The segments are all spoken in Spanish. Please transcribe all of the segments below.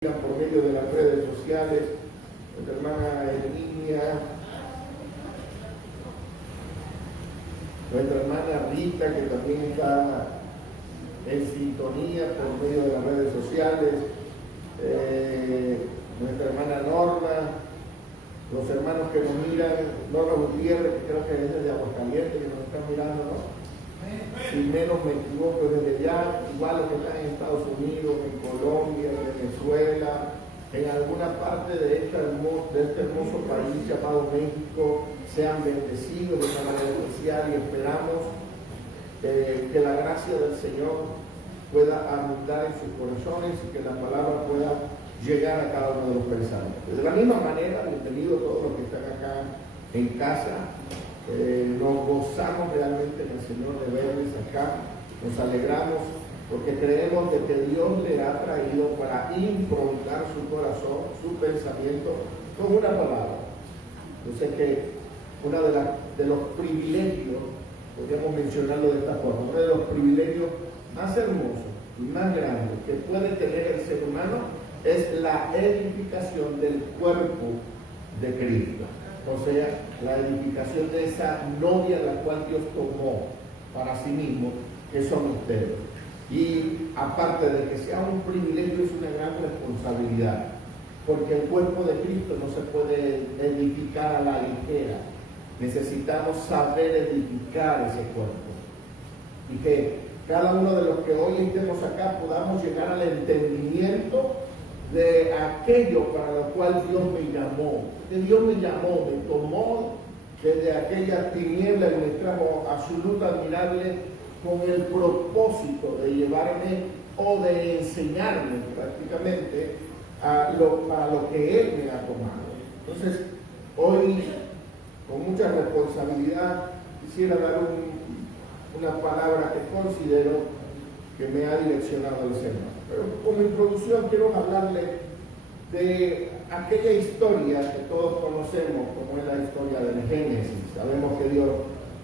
por medio de las redes sociales, nuestra hermana Herminia, nuestra hermana Rita, que también está en sintonía por medio de las redes sociales, nuestra hermana Norma, los hermanos que nos miran, Norma Gutiérrez, que creo que es desde Aguascalientes, que nos están mirando, ¿no? Si menos me equivoco, desde allá, igual los que están en Estados Unidos, en Colombia, en Venezuela, en alguna parte de este hermoso país llamado México, sean bendecidos de una manera especial y esperamos que la gracia del Señor pueda abundar en sus corazones y que la palabra pueda llegar a cada uno de los pensamientos. De la misma manera, bienvenidos todos los que están acá en casa. Nos gozamos realmente en el Señor de verles acá, nos alegramos porque creemos de que Dios le ha traído para improntar su corazón, su pensamiento con una palabra. Yo sé que uno de los privilegios, podríamos mencionarlo de esta forma, uno de los privilegios más hermosos y más grandes que puede tener el ser humano es la edificación del cuerpo de Cristo. O sea, la edificación de esa novia a la cual Dios tomó para sí mismo, que son ustedes. Y aparte de que sea un privilegio, es una gran responsabilidad, porque el cuerpo de Cristo no se puede edificar a la ligera. Necesitamos saber edificar ese cuerpo. Y que cada uno de los que hoy estemos acá podamos llegar al entendimiento de aquello para lo cual Dios me llamó. Que Dios me llamó, me tomó desde aquella tiniebla y me trajo a su luz admirable con el propósito de llevarme o de enseñarme prácticamente para lo que Él me ha tomado. Entonces, hoy, con mucha responsabilidad, quisiera dar una palabra que considero que me ha direccionado el Señor. Pero como introducción quiero hablarle de aquella historia que todos conocemos, como es la historia del Génesis. Sabemos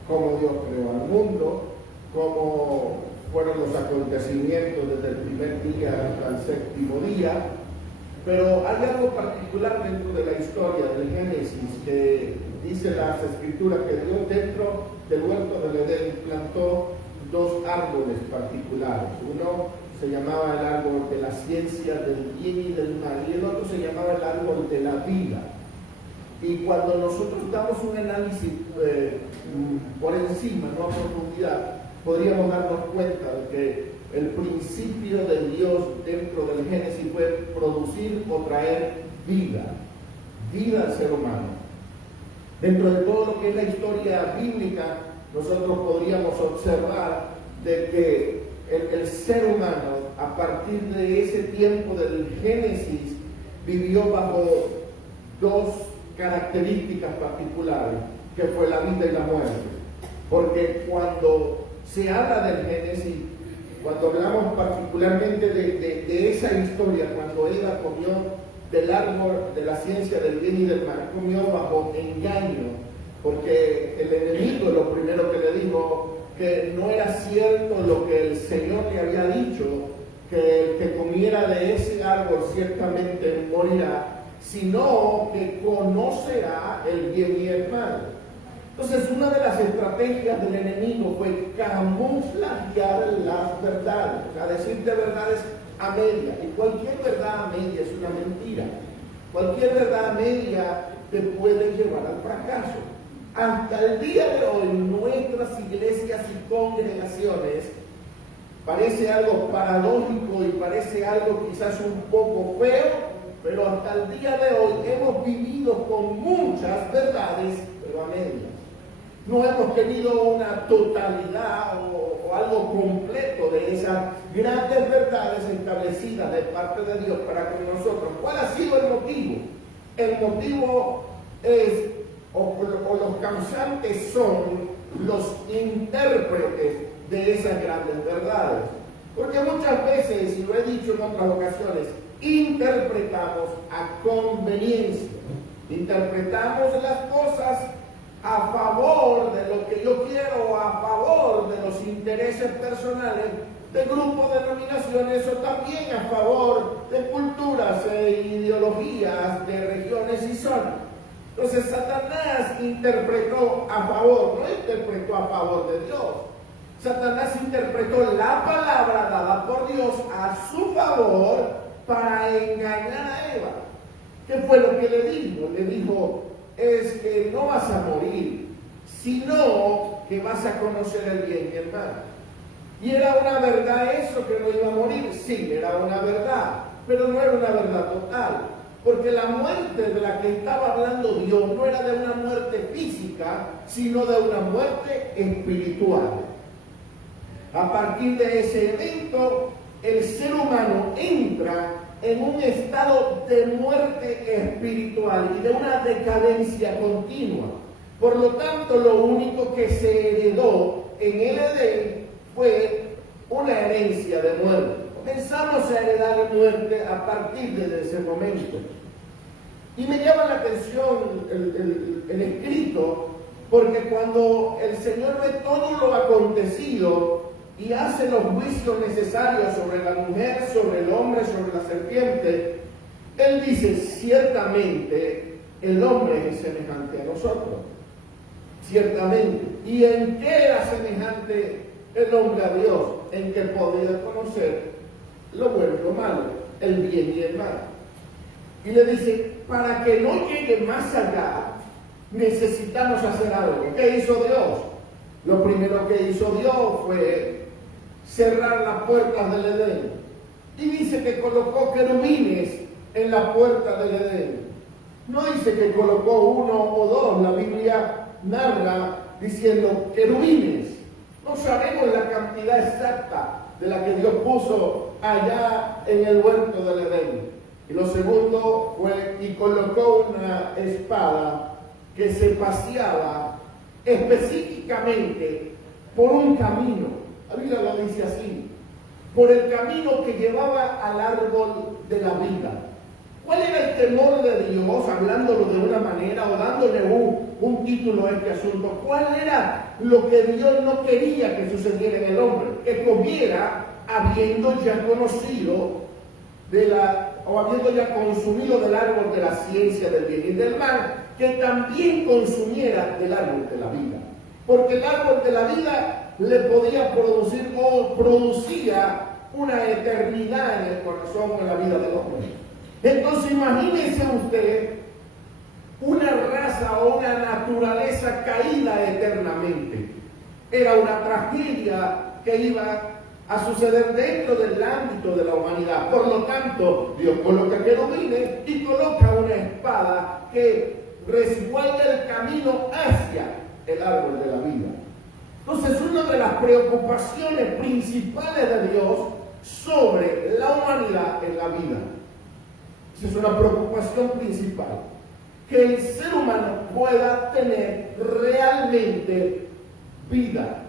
cómo Dios creó al mundo, cómo fueron los acontecimientos desde el primer día hasta el séptimo día, pero hay algo particular dentro de la historia del Génesis que dice las Escrituras que Dios dentro del huerto del Edén plantó dos árboles particulares. Uno se llamaba el árbol de la ciencia del bien y del mal, y el otro se llamaba el árbol de la vida. Y cuando nosotros damos un análisis por encima, no a profundidad, podríamos darnos cuenta de que el principio de Dios dentro del Génesis fue producir o traer vida al ser humano. Dentro de todo lo que es la historia bíblica, nosotros podríamos observar de que el ser humano, a partir de ese tiempo del Génesis, vivió bajo dos características particulares, que fue la vida y la muerte. Porque cuando se habla del Génesis, cuando hablamos particularmente de esa historia, cuando Eva comió del árbol de la ciencia del bien y del mal, comió bajo engaño, porque el enemigo lo primero que le dijo que no era cierto lo que el Señor le había dicho, que el que comiera de ese árbol ciertamente morirá, sino que conocerá el bien y el mal. Entonces, una de las estrategias del enemigo fue camuflajear las verdades, o sea, decirte verdades a media, y cualquier verdad a media es una mentira. Cualquier verdad a media te puede llevar al fracaso. Hasta el día de hoy, nuestras iglesias y congregaciones, parece algo paradójico y parece algo quizás un poco feo, pero hasta el día de hoy hemos vivido con muchas verdades, pero a medias. No hemos tenido una totalidad o algo completo de esas grandes verdades establecidas de parte de Dios para con nosotros. ¿Cuál ha sido el motivo? El motivo es, o los causantes son los intérpretes de esas grandes verdades. Porque muchas veces, y lo he dicho en otras ocasiones, interpretamos a conveniencia. Interpretamos las cosas a favor de lo que yo quiero, a favor de los intereses personales, de grupos, denominaciones, o también a favor de culturas e ideologías de regiones y zonas. Entonces Satanás interpretó a favor, no interpretó a favor de Dios. Satanás interpretó la palabra dada por Dios a su favor para engañar a Eva. ¿Qué fue lo que le dijo? Le dijo, es que no vas a morir, sino que vas a conocer el bien y el mal. ¿Y era una verdad eso, que no iba a morir? Sí, era una verdad, pero no era una verdad total. Porque la muerte de la que estaba hablando Dios no era de una muerte física, sino de una muerte espiritual. A partir de ese evento, el ser humano entra en un estado de muerte espiritual y de una decadencia continua. Por lo tanto, lo único que se heredó en el Edén fue una herencia de muerte. Comenzamos a heredar muerte a partir de ese momento. Y me llama la atención el escrito, porque cuando el Señor ve todo lo acontecido y hace los juicios necesarios sobre la mujer, sobre el hombre, sobre la serpiente, Él dice, ciertamente el hombre es semejante a nosotros. Ciertamente. ¿Y en qué era semejante el hombre a Dios? En que podía conocer lo bueno y lo malo, el bien y el mal. Y le dice, para que no llegue más allá, necesitamos hacer algo. ¿Qué hizo Dios? Lo primero que hizo Dios fue cerrar las puertas del Edén. Y dice que colocó querubines en la puerta del Edén. No dice que colocó uno o dos, la Biblia narra diciendo querubines. No sabemos la cantidad exacta de la que Dios puso allá en el huerto del Edén. Y lo segundo fue, y colocó una espada que se paseaba específicamente por un camino. La Biblia lo dice así, por el camino que llevaba al árbol de la vida. ¿Cuál era el temor de Dios, hablándolo de una manera o dándole un título a este asunto? ¿Cuál era lo que Dios no quería que sucediera en el hombre? Que comiera habiendo ya conocido o habiendo ya consumido del árbol de la ciencia del bien y del mal, que también consumiera del árbol de la vida. Porque el árbol de la vida le podía producir o producía una eternidad en el corazón o en la vida del hombre. Entonces imagínese usted una raza o una naturaleza caída eternamente. Era una tragedia que iba a suceder dentro del ámbito de la humanidad. Por lo tanto, Dios coloca querubines y coloca una espada que resguarda el camino hacia el árbol de la vida. Entonces, una de las preocupaciones principales de Dios sobre la humanidad en la vida, esa es una preocupación principal, que el ser humano pueda tener realmente vida.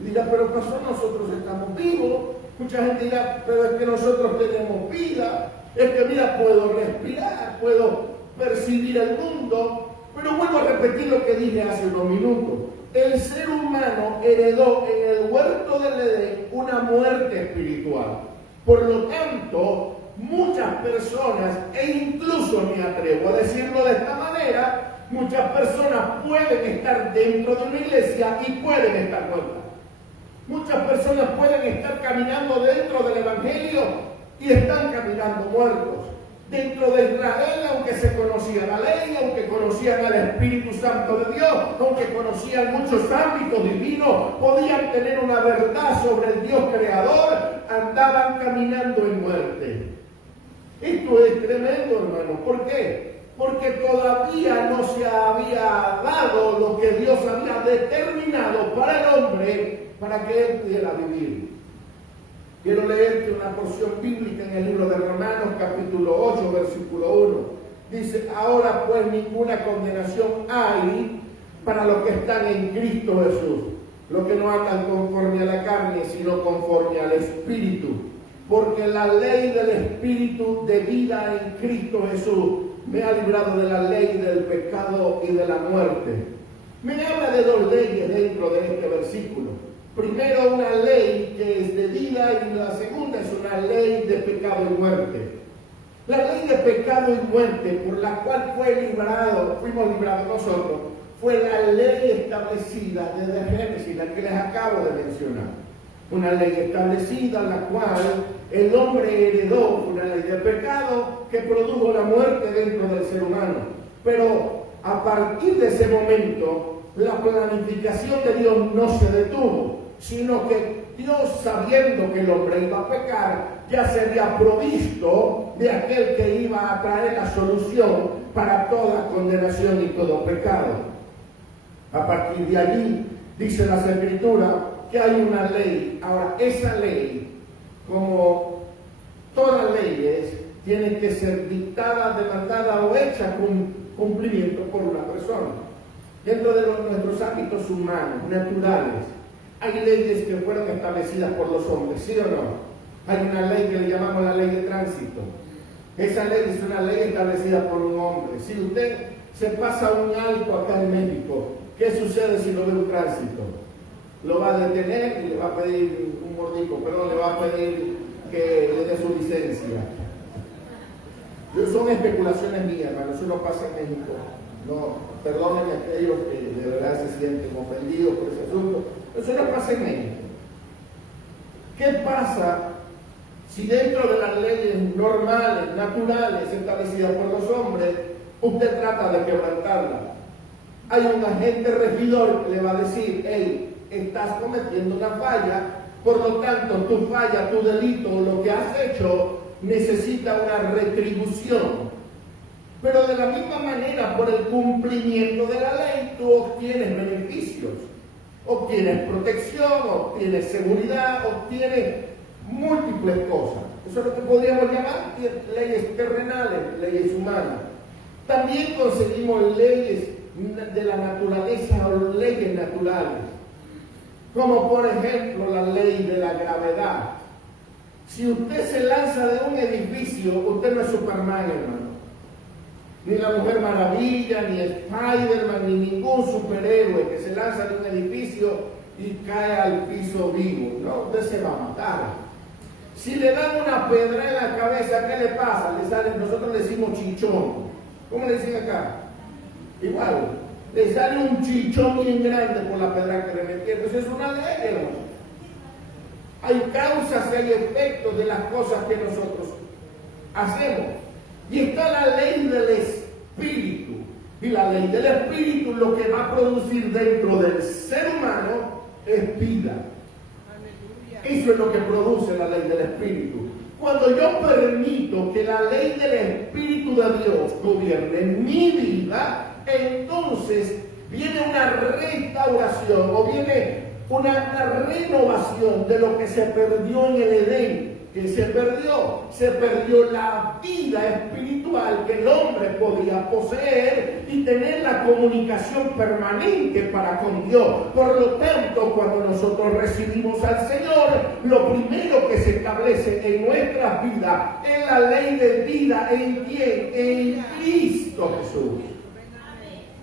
Diga, pero pastor, nosotros estamos vivos. Mucha gente dirá, pero es que nosotros tenemos vida, es que mira, puedo respirar, puedo percibir el mundo. Pero vuelvo a repetir lo que dije hace unos minutos. El ser humano heredó en el huerto del Edén una muerte espiritual. Por lo tanto, muchas personas, e incluso me atrevo a decirlo de esta manera, muchas personas pueden estar dentro de una iglesia y pueden estar fuera. Muchas personas pueden estar caminando dentro del Evangelio y están caminando muertos. Dentro de Israel, aunque se conocía la ley, aunque conocían al Espíritu Santo de Dios, aunque conocían muchos ámbitos divinos, podían tener una verdad sobre el Dios creador, andaban caminando en muerte. Esto es tremendo, hermano. ¿Por qué? Porque todavía no se había dado lo que Dios había determinado para el hombre, para que él pudiera vivir. Quiero leerte una porción bíblica en el libro de Romanos, capítulo 8, versículo 1. Dice, ahora pues ninguna condenación hay para los que están en Cristo Jesús, los que no andan conforme a la carne, sino conforme al Espíritu. Porque la ley del Espíritu de vida en Cristo Jesús me ha librado de la ley del pecado y de la muerte. Me habla de dos leyes dentro de este versículo. Primero una ley que es de vida y la segunda es una ley de pecado y muerte. La ley de pecado y muerte por la cual fuimos librados nosotros, fue la ley establecida desde Génesis, la que les acabo de mencionar. Una ley establecida la cual el hombre heredó, una ley de pecado que produjo la muerte dentro del ser humano. Pero a partir de ese momento, la planificación de Dios no se detuvo, sino que Dios, sabiendo que el hombre iba a pecar, ya se había provisto de aquel que iba a traer la solución para toda condenación y todo pecado. A partir de allí, dice las Escrituras, que hay una ley. Ahora, esa ley, como todas las leyes, tiene que ser dictada, demandada o hecha con cumplimiento por una persona. Dentro de nuestros hábitos humanos, naturales, hay leyes que fueron establecidas por los hombres, ¿sí o no? Hay una ley que le llamamos la ley de tránsito. Esa ley es una ley establecida por un hombre. Si usted se pasa un alto acá en México, ¿qué sucede si lo ve un tránsito? Lo va a detener y le va a pedir un mordisco, pero le va a pedir que le dé su licencia. Son especulaciones mías, hermano, eso no pasa en México. No, perdonen a aquellos que de verdad se sienten ofendidos por ese asunto. Eso no pasa en México. ¿Qué pasa si dentro de las leyes normales, naturales, establecidas por los hombres, usted trata de quebrantarla? Hay un agente regidor que le va a decir, hey, estás cometiendo una falla, por lo tanto, tu falla, tu delito, lo que has hecho, necesita una retribución. Pero de la misma manera, por el cumplimiento de la ley, tú obtienes beneficios, obtienes protección, obtienes seguridad, obtienes múltiples cosas. Eso es lo que podríamos llamar leyes terrenales, leyes humanas. También conseguimos leyes de la naturaleza o leyes naturales, como por ejemplo la ley de la gravedad. Si usted se lanza de un edificio, usted no es Superman, hermano. Ni la Mujer Maravilla, ni Spider-Man, ni ningún superhéroe que se lanza de un edificio y cae al piso vivo. No, usted se va a matar. Si le dan una pedra en la cabeza, ¿qué le pasa? Nosotros le decimos chichón. ¿Cómo le dicen acá? Igual, le sale un chichón bien grande por la pedra que le metieron. Eso es una ley, hermano. Hay causas y hay efectos de las cosas que nosotros hacemos. Y está la ley del espíritu. Y la ley del espíritu lo que va a producir dentro del ser humano es vida. Eso es lo que produce la ley del espíritu. Cuando yo permito que la ley del espíritu de Dios gobierne mi vida, entonces viene una restauración o viene una renovación de lo que se perdió en el Edén. Que se perdió la vida espiritual que el hombre podía poseer y tener la comunicación permanente para con Dios. Por lo tanto, cuando nosotros recibimos al Señor, lo primero que se establece en nuestras vidas es la ley de vida. ¿En quién? En Cristo Jesús.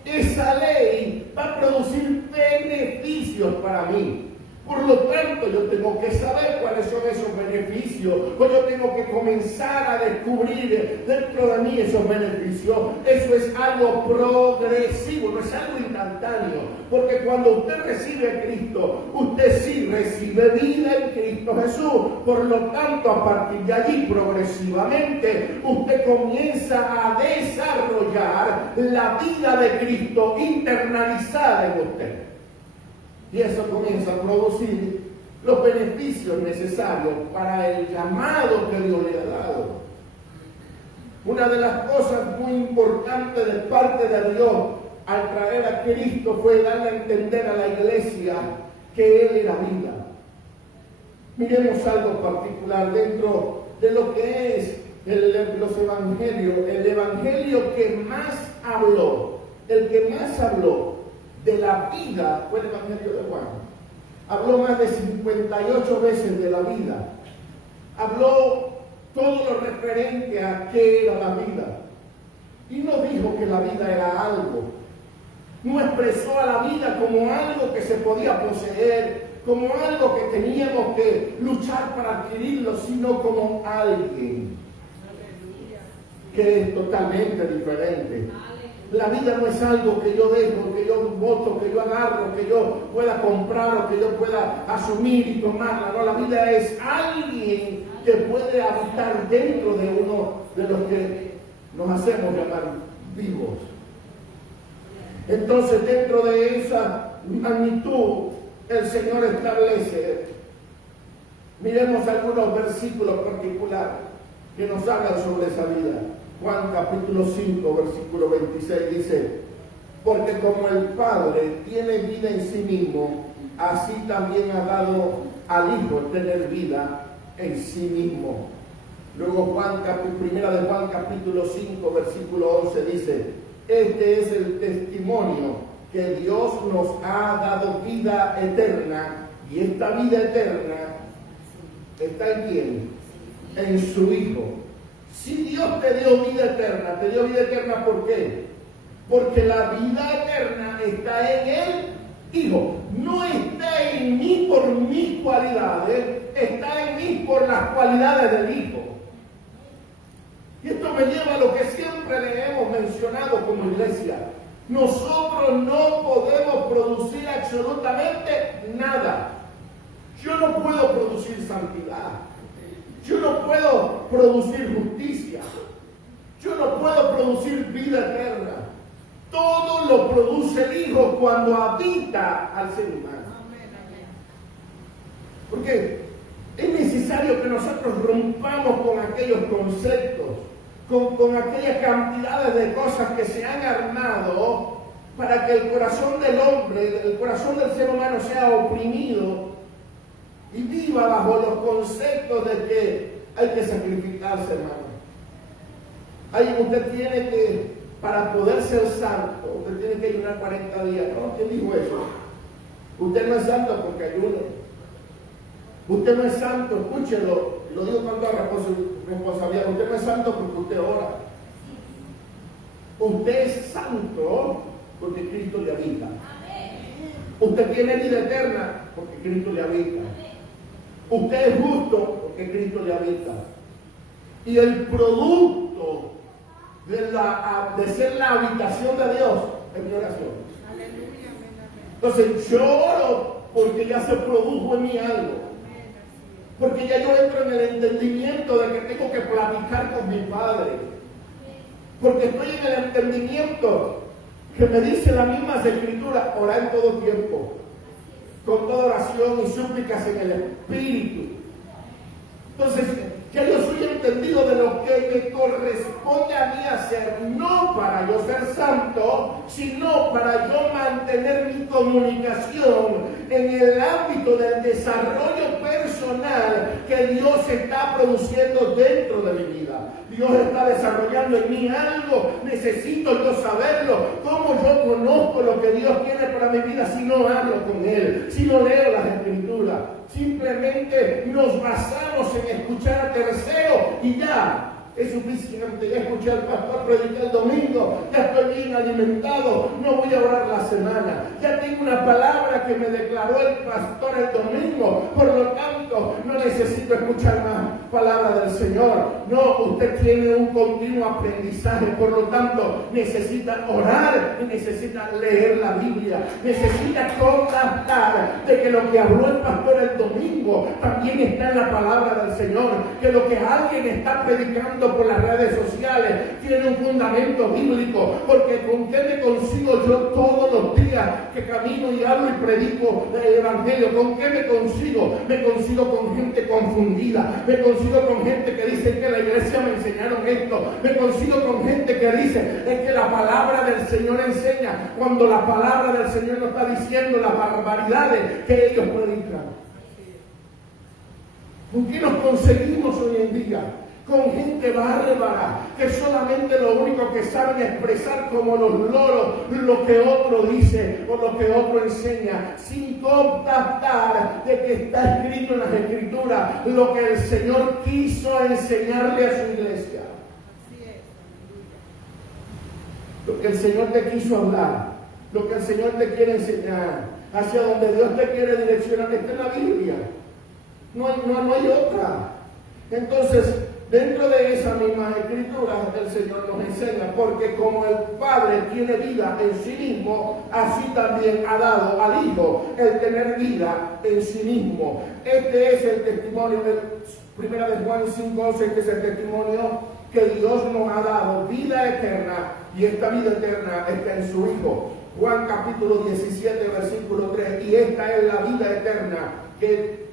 Esa ley va a producir beneficios para mí. Por lo tanto, yo tengo que saber cuáles son esos beneficios, o yo tengo que comenzar a descubrir dentro de mí esos beneficios. Eso es algo progresivo, no es algo instantáneo, porque cuando usted recibe a Cristo, usted sí recibe vida en Cristo Jesús. Por lo tanto, a partir de allí, progresivamente, usted comienza a desarrollar la vida de Cristo internalizada en usted. Y eso comienza a producir los beneficios necesarios para el llamado que Dios le ha dado. Una de las cosas muy importantes de parte de Dios al traer a Cristo fue darle a entender a la iglesia que Él era vida. Miremos algo particular dentro de lo que es los evangelios. El evangelio que más habló, de la vida fue el Evangelio de Juan. Habló más de 58 veces de la vida. Habló todo lo referente a qué era la vida. Y no dijo que la vida era algo. No expresó a la vida como algo que se podía poseer, como algo que teníamos que luchar para adquirirlo, sino como alguien que es totalmente diferente. La vida no es algo que yo dejo, que yo voto, que yo agarro, que yo pueda comprar o que yo pueda asumir y tomarla. No, la vida es alguien que puede habitar dentro de uno de los que nos hacemos llamar vivos. Entonces, dentro de esa magnitud, el Señor establece, miremos algunos versículos particulares que nos hablan sobre esa vida. Juan capítulo 5, versículo 26 dice: porque como el Padre tiene vida en sí mismo, así también ha dado al Hijo tener vida en sí mismo. Luego primera de Juan capítulo 5, versículo 11 dice: este es el testimonio que Dios nos ha dado vida eterna, y esta vida eterna ¿está en quién? En su Hijo. Si Dios te dio vida eterna, ¿por qué? Porque la vida eterna está en el Hijo. No está en mí por mis cualidades, está en mí por las cualidades del Hijo. Y esto me lleva a lo que siempre le hemos mencionado como iglesia. Nosotros no podemos producir absolutamente nada. Yo no puedo producir santidad. Yo no puedo producir justicia. Yo no puedo producir vida eterna. Todo lo produce el Hijo cuando habita al ser humano. Porque es necesario que nosotros rompamos con aquellos conceptos, con aquellas cantidades de cosas que se han armado para que el corazón del hombre, el corazón del ser humano sea oprimido y viva bajo los conceptos de que hay que sacrificarse, hermano. Usted tiene que, para poder ser santo, usted tiene que ayunar 40 días. ¿No? ¿Quién dijo eso? Usted no es santo porque ayune. Usted no es santo, escúchelo, lo digo con toda responsabilidad. Usted no es santo porque usted ora. Usted es santo porque Cristo le habita. Usted tiene vida eterna porque Cristo le habita. Usted es justo porque Cristo le habita. Y el producto de ser la habitación de Dios es mi oración. Entonces yo oro porque ya se produjo en mí algo. Porque ya yo entro en el entendimiento de que tengo que platicar con mi Padre. Porque estoy en el entendimiento que me dice la misma Escritura: orar en todo tiempo, con toda oración y súplicas en el Espíritu. Entonces, ya yo soy entendido de lo que me corresponde a mí hacer, no para yo ser santo, sino para yo mantener mi comunicación en el ámbito del desarrollo personal que Dios está produciendo dentro de mi vida. Dios está desarrollando en mí algo, necesito yo saberlo. ¿Cómo yo conozco lo que Dios tiene para mi vida si no hablo con Él, si no leo las Escrituras? Simplemente nos basamos en escuchar a tercero y ya. Es suficiente, ya escuché al pastor predicar el domingo, ya estoy bien alimentado, no voy a orar la semana, ya tengo una palabra que me declaró el pastor el domingo, por lo tanto no necesito escuchar más palabra del Señor. No, usted tiene un continuo aprendizaje, por lo tanto necesita orar y necesita leer la Biblia, necesita constatar de que lo que habló el pastor el domingo también está en la palabra del Señor, que lo que alguien está predicando por las redes sociales tiene un fundamento bíblico, porque ¿con qué me consigo yo todos los días que camino y hablo y predico el Evangelio? ¿Con qué me consigo? Me consigo con gente confundida, me consigo con gente que dice que la iglesia me enseñaron esto, me consigo con gente que dice es que la palabra del Señor enseña, cuando la palabra del Señor nos está diciendo las barbaridades que ellos predican. ¿Con qué nos conseguimos hoy en día? Con gente bárbara, que solamente lo único que saben expresar como los loros lo que otro dice o lo que otro enseña, sin constatar de que está escrito en las Escrituras lo que el Señor quiso enseñarle a su iglesia. Lo que el Señor te quiso hablar. lo que el Señor te quiere enseñar, hacia donde Dios te quiere direccionar, está en la Biblia. No hay otra. Entonces, dentro de esa misma escritura, el Señor nos enseña, porque como el Padre tiene vida en sí mismo, así también ha dado al Hijo el tener vida en sí mismo. Este es el testimonio de 1 de Juan 5:11, este es el testimonio que Dios nos ha dado vida eterna, y esta vida eterna está en su Hijo. Juan capítulo 17, versículo 3, y esta es la vida eterna, que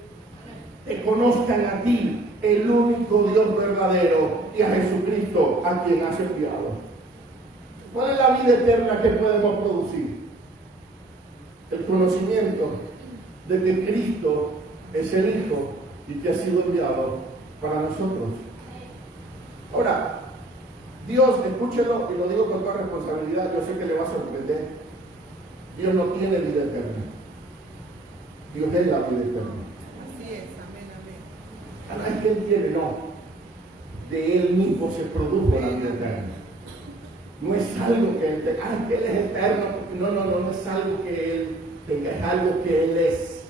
te conozcan a ti, el único Dios verdadero, y a Jesucristo, a quien has enviado. ¿Cuál es la vida eterna que podemos producir? El conocimiento de que Cristo es el Hijo y que ha sido enviado para nosotros. Ahora, Dios, escúchelo, y lo digo con toda responsabilidad, yo sé que le va a sorprender. Dios no tiene vida eterna. Dios es la vida eterna. Así es, amén, amén. ¿A quién tiene? No. De Él mismo se produjo la vida eterna. No es algo que Él tenga, que Él es eterno. No es algo que Él tenga, es algo que Él es.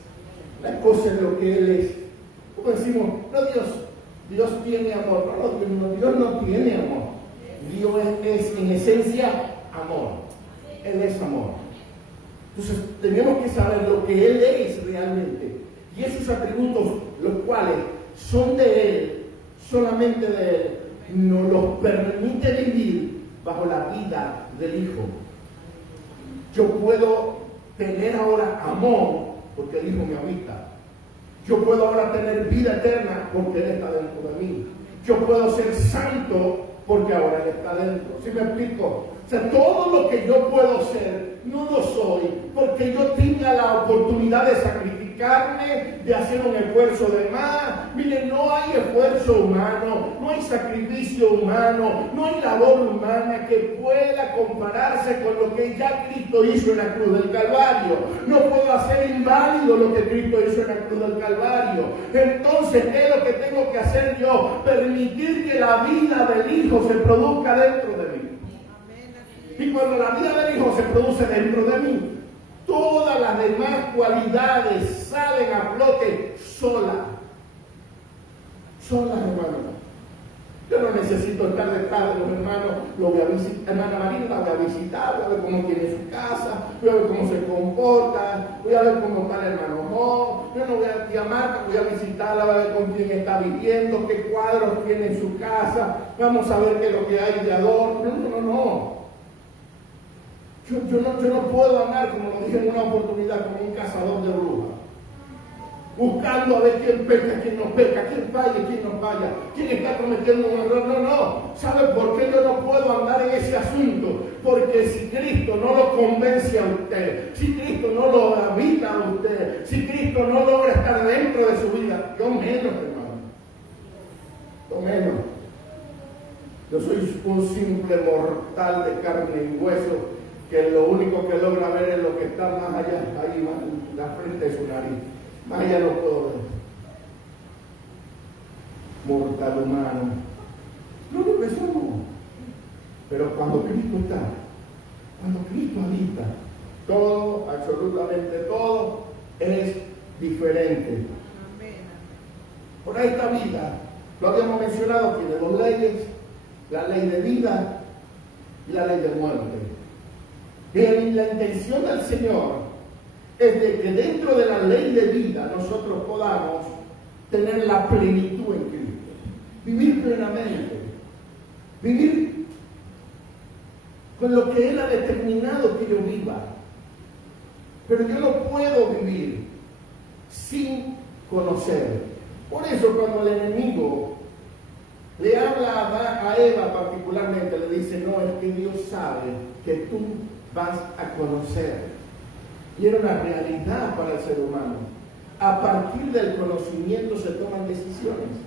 La cosa es lo que Él es. Como decimos, no, Dios tiene amor. No, Dios no tiene amor. Dios es en esencia amor. Él es amor. Entonces tenemos que saber lo que Él es realmente. Y esos atributos, los cuales son de Él, solamente de Él, nos los permite vivir bajo la vida del Hijo. Yo puedo tener ahora amor porque el Hijo me habita. Yo puedo ahora tener vida eterna porque Él está dentro de mí. Yo puedo ser santo porque ahora Él está dentro. ¿Sí me explico? O sea, todo lo que yo puedo ser, no lo soy porque yo tenga la oportunidad de sacrificarme, de hacer un esfuerzo de más. Miren, no hay esfuerzo humano, no hay sacrificio humano, no hay labor humana que pueda compararse con lo que ya Cristo hizo en la cruz del Calvario. No puedo hacer inválido lo que Cristo hizo en la cruz del Calvario. Entonces, ¿qué es lo que tengo que hacer yo? Permitir que la vida del Hijo se produzca dentro de mí. Y cuando la vida del Hijo se produce dentro de mí, todas las demás cualidades salen a flote solas. Solas, hermanos. Yo no necesito estar detrás de los hermanos. Lo voy a visitar, hermana Marina, la voy a visitar, voy a ver cómo tiene su casa, voy a ver cómo se comporta, voy a ver cómo está el hermano Jo. Yo no voy a llamar, voy a visitarla, voy a ver con quién está viviendo, qué cuadros tiene en su casa, vamos a ver qué es lo que hay de adorno. No. Yo no puedo andar, como lo dije en una oportunidad, como un cazador de brujas, buscando a ver quién peca, quién no peca, quién falla, quién no falla, quién está cometiendo un error. No. ¿Sabe por qué yo no puedo andar en ese asunto? Porque si Cristo no lo convence a usted, si Cristo no lo habita a usted, si Cristo no logra estar dentro de su vida, yo menos, hermano. Yo menos. Yo soy un simple mortal de carne y hueso, que lo único que logra ver es lo que está más allá, ahí más la frente de su nariz. Más allá no puedo ver. Mortal humano. No lo que somos. Pero cuando Cristo está, cuando Cristo habita, todo, absolutamente todo, es diferente. Por ahí esta vida, lo habíamos mencionado, tiene dos leyes: la ley de vida y la ley de muerte. La intención del Señor es de que dentro de la ley de vida nosotros podamos tener la plenitud en Cristo, vivir plenamente, vivir con lo que Él ha determinado que yo viva. Pero yo no puedo vivir sin conocer. Por eso cuando el enemigo le habla a Eva particularmente, le dice: no, es que Dios sabe que tú vas a conocer. Y era una realidad para el ser humano. A partir del conocimiento se toman decisiones.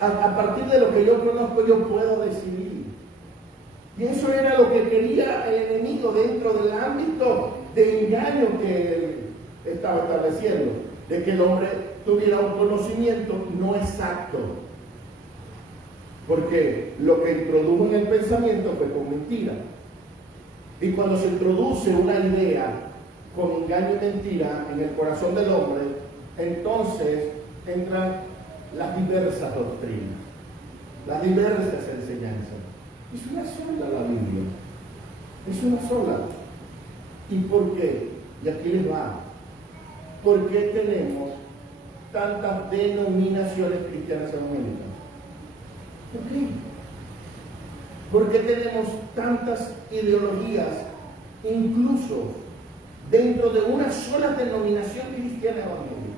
A partir de lo que yo conozco yo puedo decidir. Y eso era lo que quería el enemigo dentro del ámbito de engaño que él estaba estableciendo, de que el hombre tuviera un conocimiento no exacto. Porque lo que introdujo en el pensamiento fue con mentira. Y cuando se introduce una idea con engaño y mentira en el corazón del hombre, entonces entran las diversas doctrinas, las diversas enseñanzas. Es una sola la Biblia, es una sola. ¿Y por qué? Y aquí les va. ¿Por qué tenemos tantas denominaciones cristianas evangélicas? ¿Por qué? ¿Por qué tenemos tantas ideologías, incluso dentro de una sola denominación cristiana evangélica?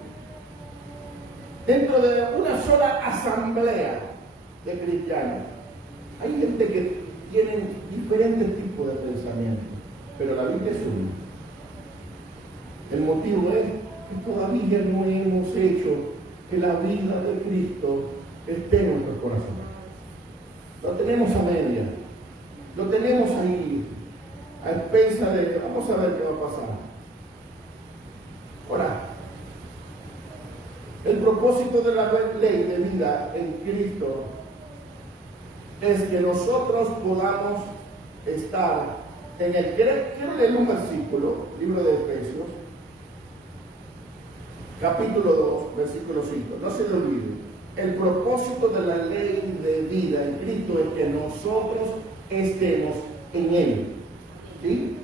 Dentro de una sola asamblea de cristianos. Hay gente que tiene diferentes tipos de pensamientos, pero la Biblia es una. El motivo es que todavía no hemos hecho que la vida de Cristo esté en nuestro corazón. Lo tenemos a media, lo tenemos ahí, a expensa de que vamos a ver qué va a pasar. Ahora, el propósito de la ley de vida en Cristo es que nosotros podamos estar en el, quiero leer un versículo, libro de Efesios, capítulo 2, versículo 5, no se lo olviden. El propósito de la ley de vida en Cristo es que nosotros estemos en Él. ¿Sí?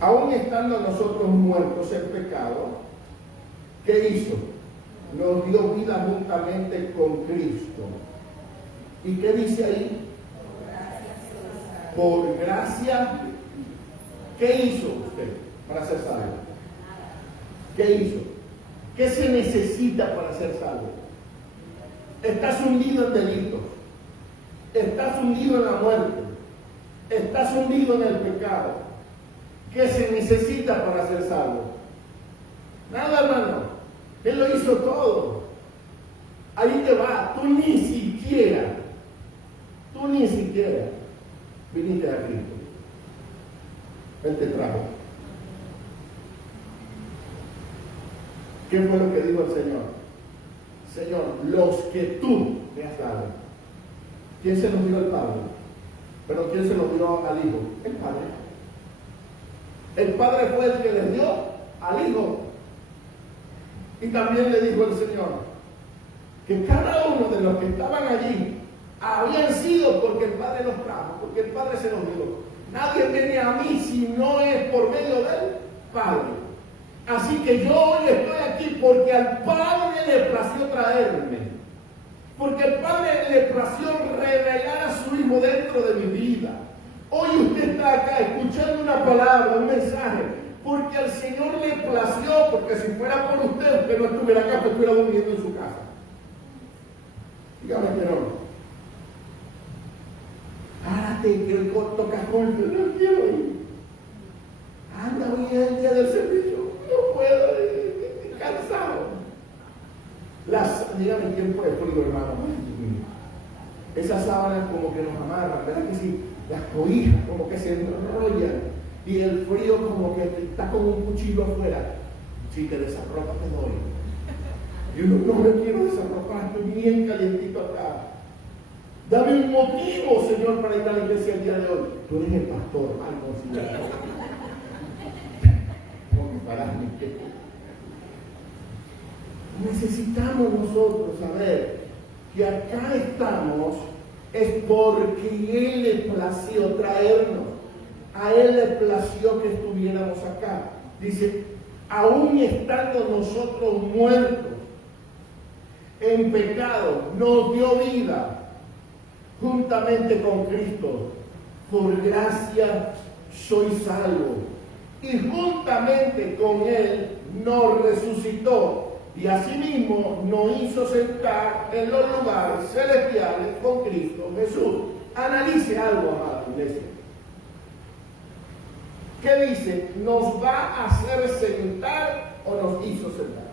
Aún estando nosotros muertos en pecado, ¿qué hizo? Nos dio vida juntamente con Cristo. ¿Y qué dice ahí? Por gracia. ¿Qué hizo usted para ser salvo? ¿Qué hizo? ¿Qué se necesita para ser salvo? Estás hundido en delitos. Estás hundido en la muerte. Estás hundido en el pecado. ¿Qué se necesita para ser salvo? Nada, hermano. Él lo hizo todo. Ahí te va. Tú ni siquiera viniste a Cristo. Él te trajo. ¿Qué fue lo que dijo el Señor? Señor, los que tú me has dado. ¿Quién se los dio al Padre? Pero ¿quién se los dio al Hijo? El Padre. El Padre fue el que les dio al Hijo. Y también le dijo el Señor que cada uno de los que estaban allí habían sido porque el Padre los trajo, porque el Padre se los dio. Nadie viene a mí si no es por medio del Padre. Así que yo hoy estoy aquí porque al Padre le plació traerme. Porque al Padre le plació revelar a su Hijo dentro de mi vida. Hoy usted está acá escuchando una palabra, un mensaje, porque al Señor le plació, porque si fuera por usted, usted no estuviera acá, usted estuviera durmiendo en su casa. Dígame que no. Párate, que el corto cajón, yo no quiero ir. Anda, hoy es el día del servicio. No puedo, estoy cansado. Dígame quién fue frío, hermano. Esas sábanas como que nos amarran, ¿verdad que sí? Las cobijas como que se enrollan y el frío como que está como un cuchillo afuera. Si te desarropas te doy. Yo no me quiero desarropar, estoy bien calientito acá. Dame un motivo, Señor, para ir a la iglesia el día de hoy. Tú eres el pastor, algo así. Necesitamos nosotros saber que acá estamos es porque Él le plació traernos. A Él le plació que estuviéramos acá. Dice, aún estando nosotros muertos en pecado, nos dio vida juntamente con Cristo. Por gracia soy salvo. Y juntamente con Él nos resucitó y asimismo nos hizo sentar en los lugares celestiales con Cristo Jesús. Analice algo, amada iglesia. ¿Qué dice? ¿Nos va a hacer sentar o nos hizo sentar?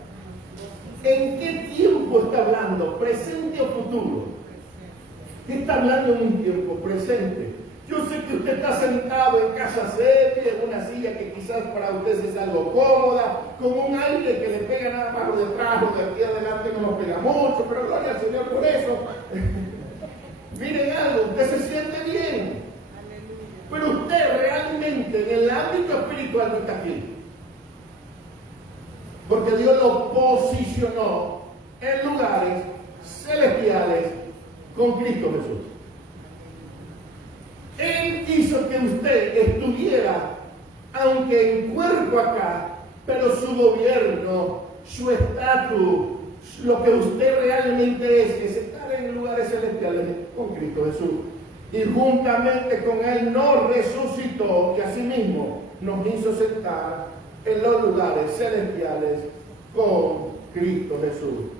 ¿En qué tiempo está hablando? ¿Presente o futuro? Está hablando en un tiempo presente. Yo sé que usted está sentado en casa seria, en una silla que quizás para usted es algo cómoda, con un aire que le pega nada más por detrás o de aquí adelante no nos pega mucho, pero gloria al Señor por eso. Miren algo, usted se siente bien. espiritual no está aquí. Porque Dios lo posicionó en lugares celestiales con Cristo Jesús. Él hizo que usted estuviera, aunque en cuerpo acá, pero su gobierno, su estatus, lo que usted realmente es estar en lugares celestiales con Cristo Jesús. Y juntamente con Él nos resucitó, y asimismo nos hizo sentar en los lugares celestiales con Cristo Jesús.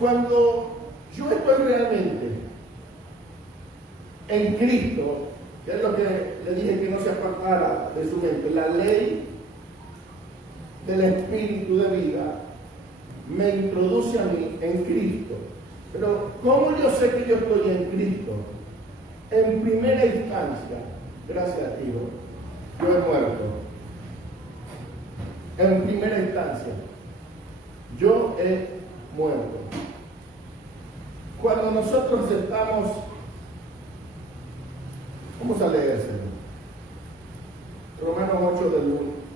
Cuando yo estoy realmente en Cristo, que es lo que le dije que no se apartara de su mente, la ley del Espíritu de vida me introduce a mí en Cristo. Pero ¿cómo yo sé que yo estoy en Cristo? En primera instancia, gracias a Dios, yo he muerto. En primera instancia, yo he muerto. Cuando nosotros estamos, vamos a leérselo. Romanos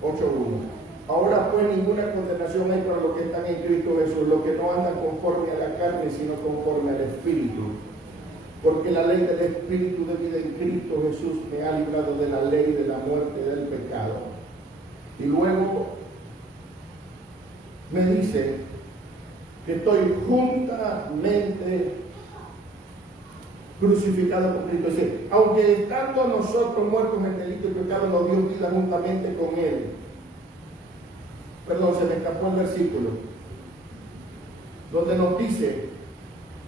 8:1. Ahora pues ninguna condenación hay para los que están en Cristo Jesús, los que no andan conforme a la carne, sino conforme al Espíritu. Porque la ley del Espíritu de vida en Cristo Jesús me ha librado de la ley de la muerte y del pecado. Y luego me dice que estoy juntamente crucificado con Cristo. Es decir, aunque estando nosotros muertos en delito y pecado, nos dio vida juntamente con Él. Perdón, se me escapó el versículo donde nos dice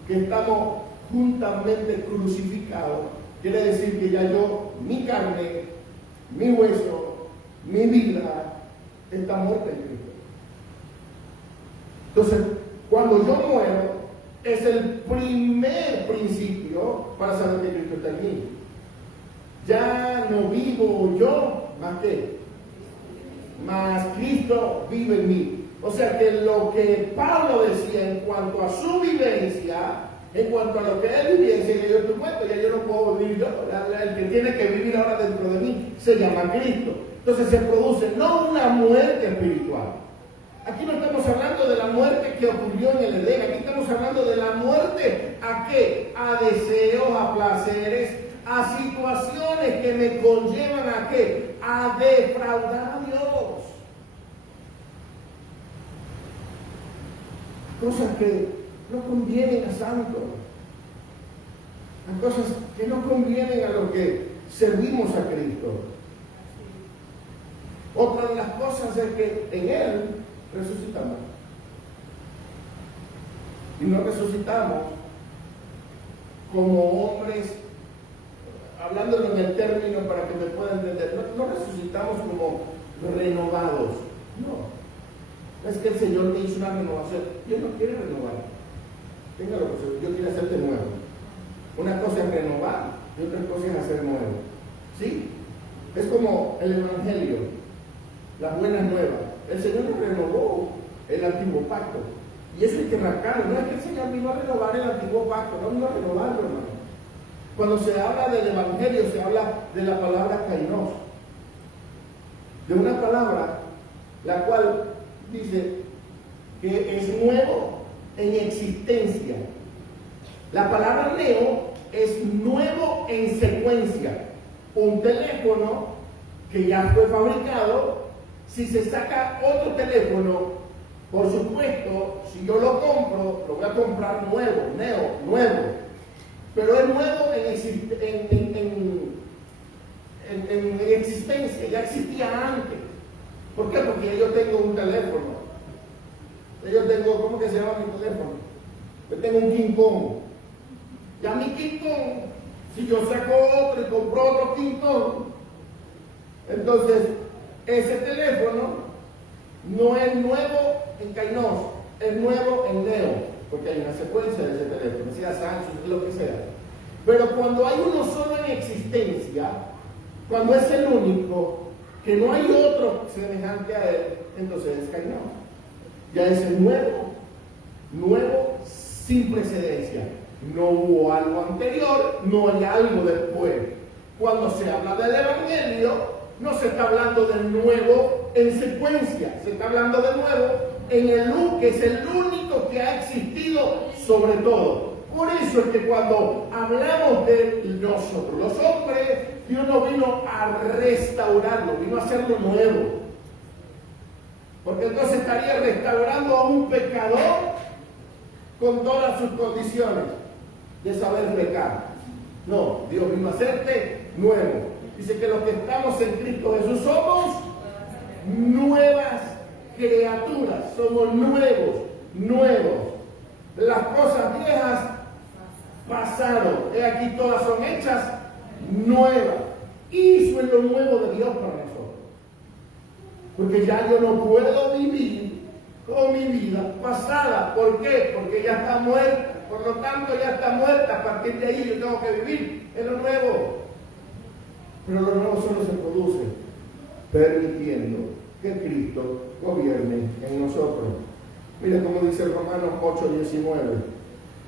que estamos juntamente crucificados. Quiere decir que ya yo, mi carne, mi hueso, mi vida está muerta en Cristo. Entonces, cuando yo muero, es el primer principio para saber que Cristo está en mí. Ya no vivo yo, más que mas Cristo vive en mí. O sea que lo que Pablo decía en cuanto a su vivencia, en cuanto a lo que él vivía, que yo estoy muerto, ya yo no puedo vivir yo. El que tiene que vivir ahora dentro de mí se llama Cristo. Entonces se produce no una muerte espiritual. Aquí no estamos hablando de la muerte que ocurrió en el Edén. Aquí estamos hablando de la muerte ¿a qué? A deseos, a placeres, a situaciones que me conllevan ¿a qué? A defraudar a Dios. Cosas que no convienen a santos. A cosas que no convienen a los que servimos a Cristo. Otra de las cosas es que en Él resucitamos. Y no resucitamos como hombres, hablándolo en el término para que me puedan entender, no resucitamos como renovados. No. Es que el Señor me hizo una renovación. Dios no quiere renovar. Téngalo, Dios quiere hacerte nuevo. Una cosa es renovar y otra cosa es hacer nuevo. ¿Sí? Es como el Evangelio, las buenas nuevas. El Señor nos renovó el antiguo pacto. Y eso hay que marcarlo. No es que el Señor vino a renovar el antiguo pacto, no vino a renovarlo, hermano. Cuando se habla del Evangelio, se habla de la palabra kainos. De una palabra la cual dice que es nuevo en existencia. La palabra neo es nuevo en secuencia. Un teléfono que ya fue fabricado, si se saca otro teléfono, por supuesto, si yo lo compro, lo voy a comprar nuevo, neo, nuevo. Pero es nuevo en existencia, ya existía antes. ¿Por qué? Porque yo tengo un teléfono. Yo tengo, ¿cómo que se llama mi teléfono? Yo tengo un King Kong. Ya mi King Kong, si yo saco otro y compro otro King Kong, entonces ese teléfono no es nuevo en kainos, es nuevo en neo, porque hay una secuencia de ese teléfono, sea Samsung, lo que sea. Pero cuando hay uno solo en existencia, cuando es el único, que no hay otro semejante a él, entonces es kainos. Ya es el nuevo, nuevo sin precedencia. No hubo algo anterior, no hay algo después. Cuando se habla del Evangelio, no se está hablando del nuevo en secuencia, se está hablando del nuevo en el que es el único que ha existido sobre todo. Por eso es que cuando hablamos de nosotros, los hombres, Dios no vino a restaurarlo, vino a hacerlo nuevo. Porque entonces estaría restaurando a un pecador con todas sus condiciones de saber pecar. No, Dios vino a hacerte nuevo. Dice que los que estamos en Cristo Jesús somos nuevas criaturas, somos nuevos. Las cosas viejas pasaron, he aquí todas son hechas nuevas. Y eso es lo nuevo de Dios para nosotros. Porque ya yo no puedo vivir con mi vida pasada. ¿Por qué? Porque ya está muerta. Por lo tanto, ya está muerta. A partir de ahí yo tengo que vivir en lo nuevo. Pero lo nuevo solo se produce permitiendo que Cristo gobierne en nosotros. Mira cómo dice Romanos 8:19.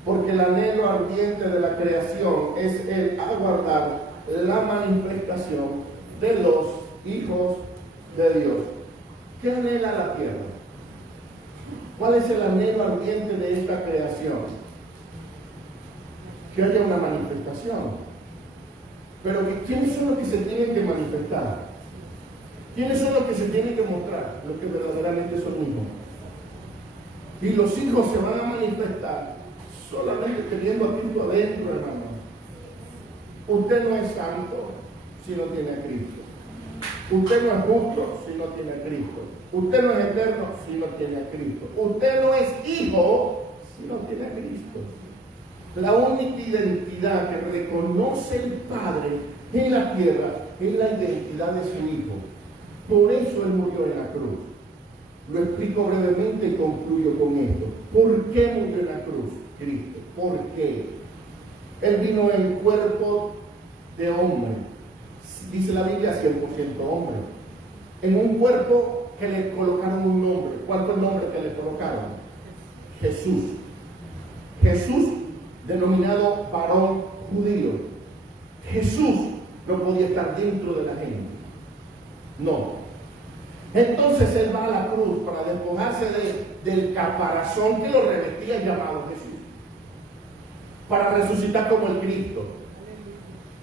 Porque el anhelo ardiente de la creación es el aguardar la manifestación de los hijos de Dios. ¿Qué anhela la tierra? ¿Cuál es el anhelo ardiente de esta creación? Que haya una manifestación. Pero ¿quiénes son los que se tienen que manifestar? ¿Quiénes son los que se tienen que mostrar? Los que verdaderamente son hijos. Y los hijos se van a manifestar solamente teniendo a Cristo adentro, hermano. Usted no es santo si no tiene a Cristo. Usted no es justo si no tiene a Cristo. Usted no es eterno si no tiene a Cristo. Usted no es hijo si no tiene a Cristo. La única identidad que reconoce el Padre en la tierra es la identidad de su Hijo. Por eso Él murió en la cruz. Lo explico brevemente y concluyo con esto. ¿Por qué murió en la cruz Cristo? ¿Por qué? Él vino en cuerpo de hombre. Dice la Biblia 100% hombre. En un cuerpo que le colocaron un nombre. ¿Cuál fue el nombre que le colocaron? Jesús. Jesús, denominado varón judío. Jesús no podía estar dentro de la gente. No. Entonces Él va a la cruz para despojarse del caparazón que lo revestía llamado Jesús. Para resucitar como el Cristo.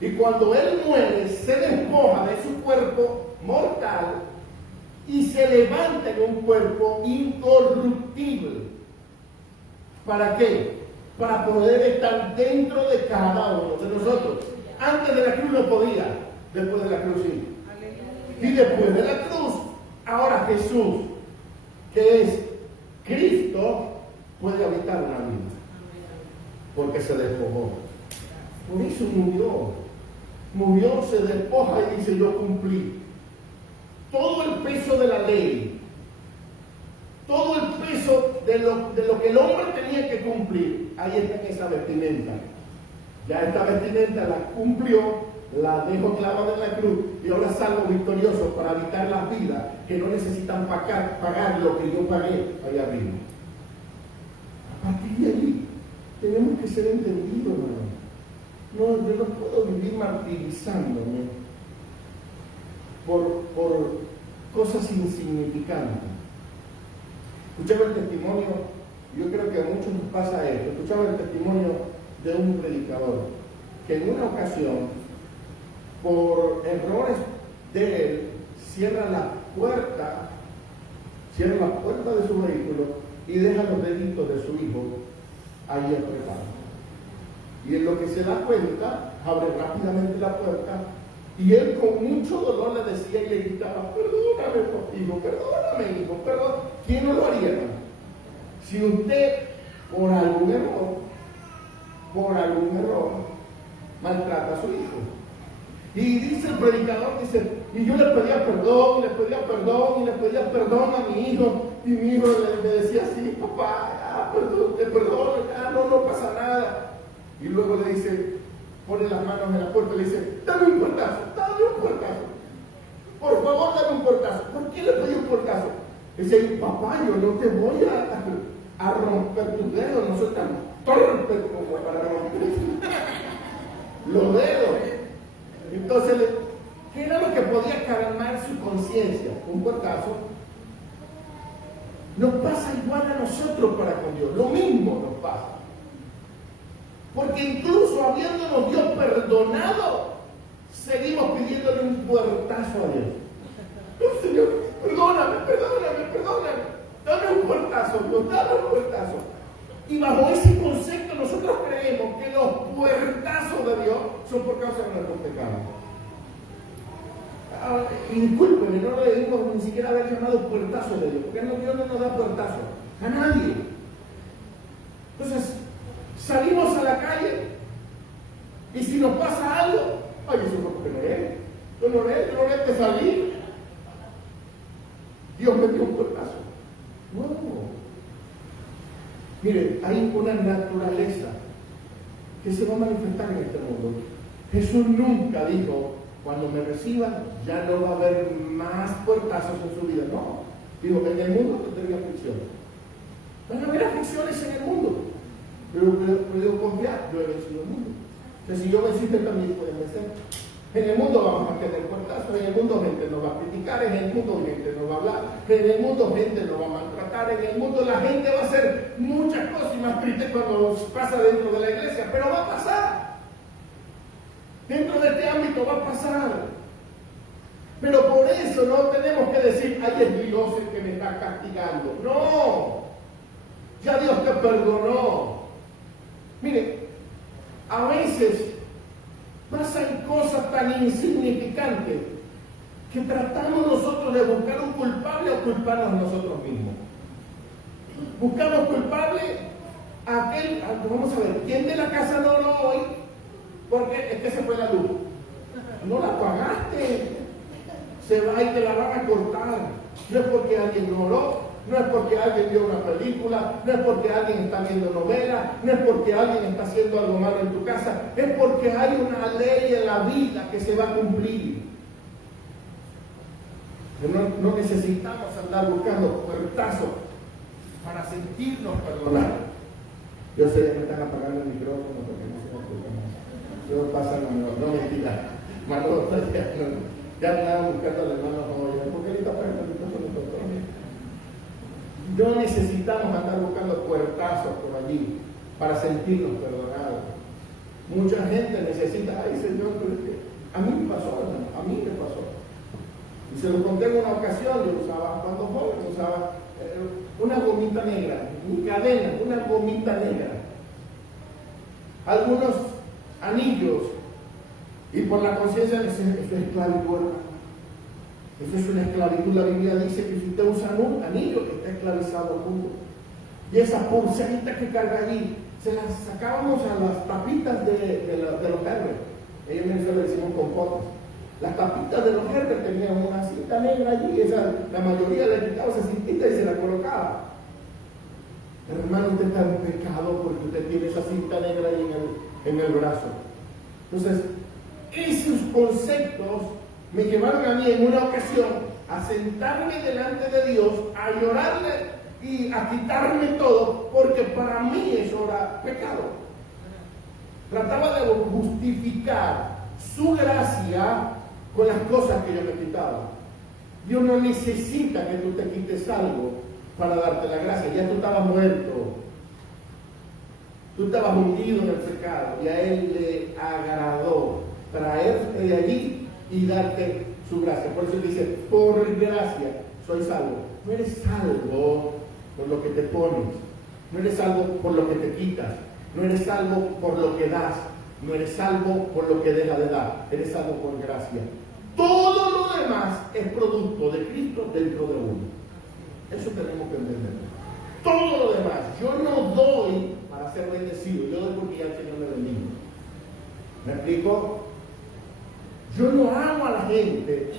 Y cuando Él muere, se despoja de su cuerpo mortal y se levanta en un cuerpo incorruptible. ¿Para qué? Para poder estar dentro de cada uno de nosotros. Antes de la cruz no podía, después de la cruz sí. Y después de la cruz, ahora Jesús, que es Cristo, puede habitar una vida. Porque se despojó. Por eso murió. Murió, se despoja y dice: yo cumplí. Todo el peso de la ley, todo el peso de lo que el hombre tenía que cumplir, ahí está en esa vestimenta. Ya esta vestimenta la cumplió, la dejó clavada en la cruz y ahora salgo victorioso para habitar las vidas que no necesitan pagar lo que yo pagué allá arriba. A partir de ahí tenemos que ser entendidos, hermano. No, yo no puedo vivir martirizándome por cosas insignificantes. Escuchaba el testimonio, yo creo que a muchos nos pasa esto. Escuchaba el testimonio de un predicador que en una ocasión, por errores de él, cierra la puerta de su vehículo y deja los deditos de su hijo ahí apretados. Y en lo que se da cuenta, abre rápidamente la puerta y él con mucho dolor le decía y le gritaba: perdóname, hijo, perdóname, hijo, perdón. ¿Quién no lo haría? Si usted, por algún error, maltrata a su hijo. Y dice el predicador, y yo le pedía perdón, a mi hijo, y mi hijo le decía así: papá, te perdono, no pasa nada. Y luego le dice, pone las manos en la puerta y le dice: dame un portazo. Por favor, dame un portazo. ¿Por qué le pedí un portazo? Dice: papá, yo no te voy a romper tus dedos, no soy tan torpe como para romper los dedos. Entonces, ¿qué era lo que podía calmar su conciencia? Un puertazo. Nos pasa igual a nosotros para con Dios. Lo mismo nos pasa. Porque incluso habiéndonos Dios perdonado, seguimos pidiéndole un puertazo a Dios. No, Señor, perdóname. Dame un puertazo, Dios, dame un puertazo. Y bajo ese concepto nosotros creemos que los puertazos de Dios son por causa de nuestros pecados. Y discúlpenme, no le debemos ni siquiera haber llamado puertazo de Dios, porque Dios no nos da puertazo a nadie. Entonces, salimos a la calle y si nos pasa algo, ay, eso no porque yo no oré de salir. Dios me dio un puertazo. No. Mire, hay una naturaleza que se va a manifestar en este mundo. Jesús nunca dijo, cuando me reciban, ya no va a haber más puertazos en su vida. No. Dijo, en el mundo tendría aflicciones. Van a haber aflicciones en el mundo. Pero confiar, yo he vencido el mundo. Entonces, si yo vencí, también pueden vencer. En el mundo vamos a tener puertazos, en el mundo gente nos va a criticar, en el mundo gente nos va a hablar, en el mundo gente nos va a maltratar, en el mundo la gente va a hacer muchas cosas y más tristes cuando pasa dentro de la iglesia, pero va a pasar. Dentro de este ámbito va a pasar. Pero por eso no tenemos que decir, ay, es Dios el que me está castigando. No, ya Dios te perdonó. Mire, a veces pasan cosas tan insignificantes que tratamos nosotros de buscar un culpable o culparnos nosotros mismos. Buscamos culpable a aquel, vamos a ver, ¿quién de la casa no oró hoy? Porque es que se fue la luz. No la pagaste. Se va y te la van a cortar. No es porque alguien no oró, no es porque alguien vio una película, no es porque alguien está viendo novelas, no es porque alguien está haciendo algo malo en tu casa, es porque hay una ley en la vida que se va a cumplir. No necesitamos andar buscando puertazos para sentirnos perdonados. Yo sé que me están apagando el micrófono porque no se me escucha más. Yo pasa no mentira. Manolo, ya andaba buscando al hermano Joya. ¿Por qué le está apagando el micrófono? No necesitamos andar buscando puertazos por allí para sentirnos perdonados. Mucha gente necesita, ay Señor, pero es que a mí me pasó, hermano, a mí me pasó. Y se lo conté en una ocasión, yo usaba, cuando joven, usaba una gomita negra, mi cadena, una gomita negra, algunos anillos, y por la conciencia de eso es esclavitud, hermano. Eso es una esclavitud. La Biblia dice que si usted usa un anillo, está esclavizado al mundo. Y esa pulserita que carga allí, se las sacábamos a las tapitas de los Herbert. Ellos en Venezuela le decimos compotas. Las tapitas de los Herbert tenían una cinta negra allí, la mayoría le quitaba esa cintita y se la colocaba. Hermano, usted está en pecado porque usted tiene esa cinta negra ahí en el brazo. Entonces, esos conceptos me llevaron a mí en una ocasión a sentarme delante de Dios, a llorarle y a quitarme todo, porque para mí eso era pecado. Trataba de justificar su gracia con las cosas que yo me quitaba. Dios no necesita que tú te quites algo para darte la gracia. Ya tú estabas muerto. Tú estabas hundido en el pecado y a Él le agradó traerte de allí y darte su gracia. Por eso dice, por gracia soy salvo. No eres salvo por lo que te pones, no eres salvo por lo que te quitas, no eres salvo por lo que das, no eres salvo por lo que dejas de dar, eres salvo por gracia. Todo lo demás es producto de Cristo dentro de uno. Eso tenemos que entender. Todo lo demás, yo no doy para ser bendecido, yo doy porque ya el Señor me bendiga. ¿Me explico? Yo no amo a la gente.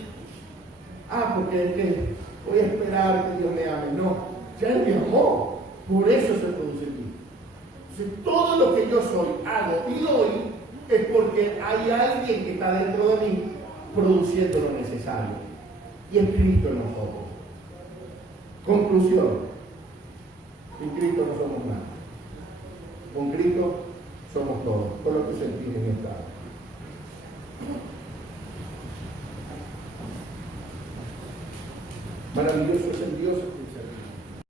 Porque es que voy a esperar que Dios me ame. No, ya Él me amó. Por eso se produce en mí. Entonces, todo lo que yo soy, hago y doy es porque hay alguien que está dentro de mí produciendo lo necesario. Y es Cristo en nosotros. Conclusión. Sin Cristo no somos nada. Con Cristo somos todos. Todo lo que sentimos en esta. Maravilloso es el Dios